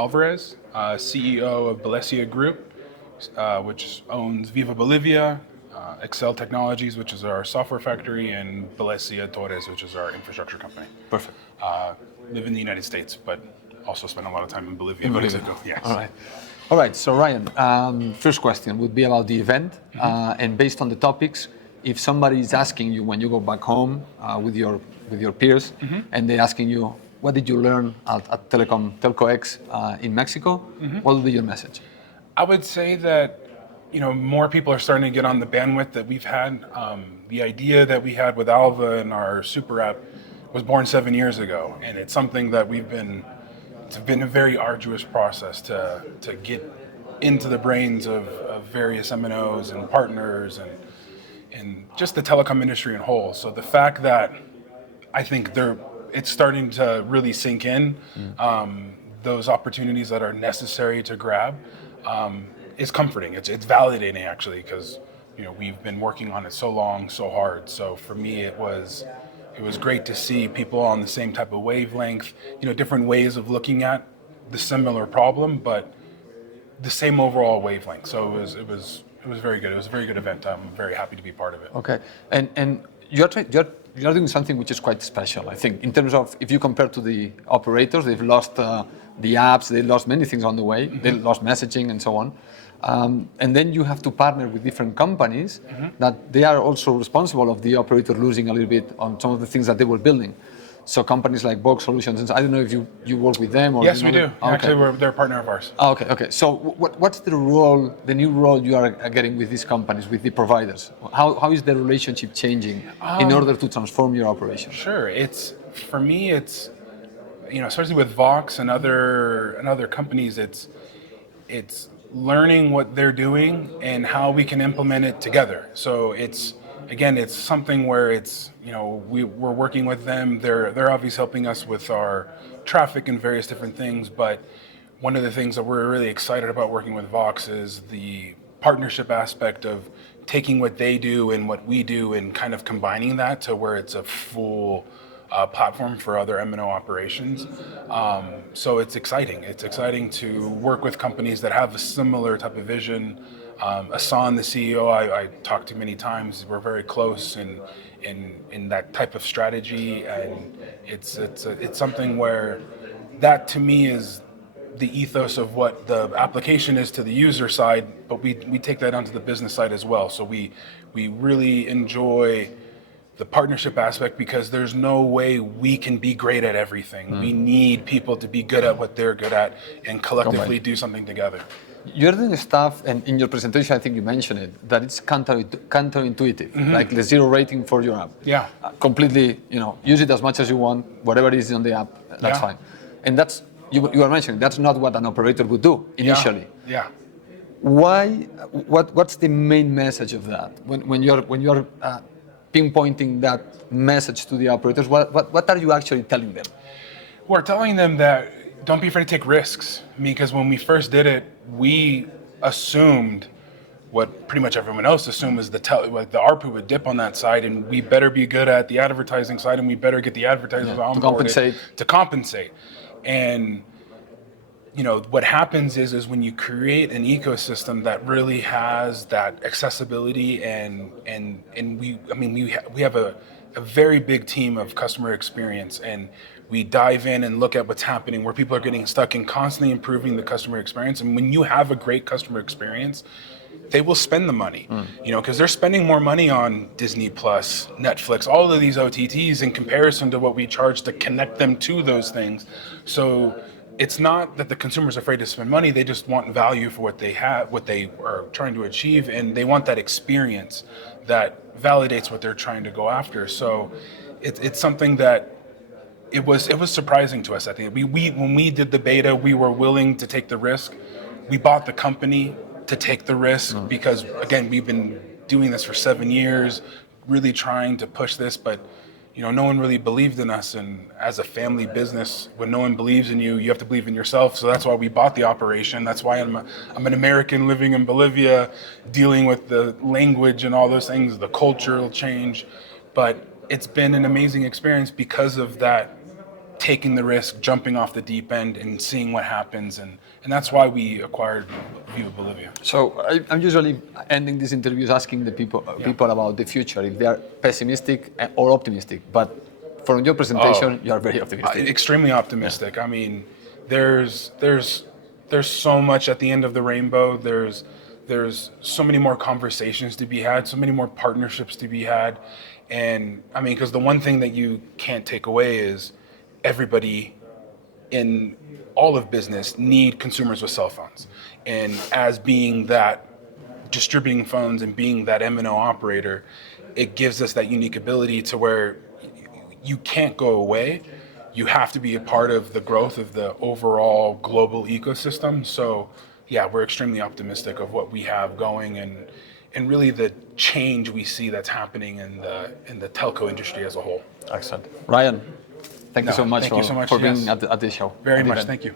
Alvarez, CEO of Bolesia Group, which owns Viva Bolivia, Excel Technologies, which is our software factory, and Bolesia Torres, which is our infrastructure company. Perfect. Live in the United States, but also spend a lot of time in Bolivia. Mexico. Yes. All right. So Ryan, first question would be about the event, and based on the topics, if somebody is asking you when you go back home with your peers, and they're asking you, what did you learn at TelcoX in Mexico? What would be your message? I would say that more people are starting to get on the bandwidth that we've had. The idea that we had with Alva and our super app was born 7 years ago, and it's something that it's been a very arduous process to get into the brains of various MNOs and partners and just the telecom industry in whole. So the fact that I think it's starting to really sink in, those opportunities that are necessary to grab, is comforting. It's validating actually, because we've been working on it so long, so hard. So for me, it was great to see people on the same type of wavelength, different ways of looking at the similar problem, but the same overall wavelength. So it was very good. It was a very good event. I'm very happy to be part of it. Okay, and you're doing something which is quite special, I think, in terms of if you compare to the operators, they've lost the apps, they lost many things on the way, they lost messaging and so on. And then you have to partner with different companies that they are also responsible of the operator losing a little bit on some of the things that they were building. So companies like Vox Solutions, I don't know if you work with them or... Yes, we do. Okay. Actually, they're a partner of ours. Okay. So what's the new role you are getting with these companies, with the providers? How is the relationship changing in order to transform your operation? Sure. For me, especially with Vox and other companies, it's learning what they're doing and how we can implement it together. So it's something where we're working with them. They're obviously helping us with our traffic and various different things. But one of the things that we're really excited about working with Vox is the partnership aspect of taking what they do and what we do and kind of combining that to where it's a full platform for other MNO operations. So it's exciting. It's exciting to work with companies that have a similar type of vision. Asan, the CEO, I talked to many times. We're very close in that type of strategy, and it's something where that to me is the ethos of what the application is to the user side, but we take that onto the business side as well. So we really enjoy the partnership aspect because there's no way we can be great at everything. We need people to be good at what they're good at and collectively do something together. You're doing stuff, and in your presentation, I think you mentioned it, that it's counterintuitive, like the 0 rating for your app. Yeah. Completely, use it as much as you want, whatever is on the app, that's fine. And that's, you are mentioning, that's not what an operator would do initially. Yeah. Why, what's the main message of that? When you're pinpointing that message to the operators, what are you actually telling them? We're telling them that don't be afraid to take risks, because when we first did it, we assumed what pretty much everyone else assumed was the ARPU would dip on that side, and we better be good at the advertising side, and we better get the advertisers on board to compensate. And what happens is when you create an ecosystem that really has that accessibility and we have a very big team of customer experience, and we dive in and look at what's happening, where people are getting stuck and constantly improving the customer experience. And when you have a great customer experience, they will spend the money, because they're spending more money on Disney Plus, Netflix, all of these OTTs in comparison to what we charge to connect them to those things. So it's not that the consumer's afraid to spend money, they just want value for what they have, what they are trying to achieve, and they want that experience that validates what they're trying to go after. So it's something that it was surprising to us. I think when we did the beta, we were willing to take the risk. We bought the company to take the risk because, again, we've been doing this for 7 years, really trying to push this, but no one really believed in us. And as a family business, when no one believes in you, you have to believe in yourself. So that's why we bought the operation. That's why I'm an American living in Bolivia, dealing with the language and all those things, the cultural change. But it's been an amazing experience because of that taking the risk, jumping off the deep end, and seeing what happens. And that's why we acquired Viva Bolivia. So I'm usually ending these interviews asking the people about the future, if they are pessimistic or optimistic. But from your presentation, you are very optimistic. Extremely optimistic. I mean, there's so much at the end of the rainbow. There's so many more conversations to be had, so many more partnerships to be had. And I mean, because the one thing that you can't take away is everybody in all of business need consumers with cell phones. And as being that distributing phones and being that MNO operator, it gives us that unique ability to where you can't go away. You have to be a part of the growth of the overall global ecosystem. So yeah, we're extremely optimistic of what we have going and really the change we see that's happening in the telco industry as a whole. Excellent. Ryan, thank you so much thank you so much, for being yes. at the show. Very at the much, event. thank you.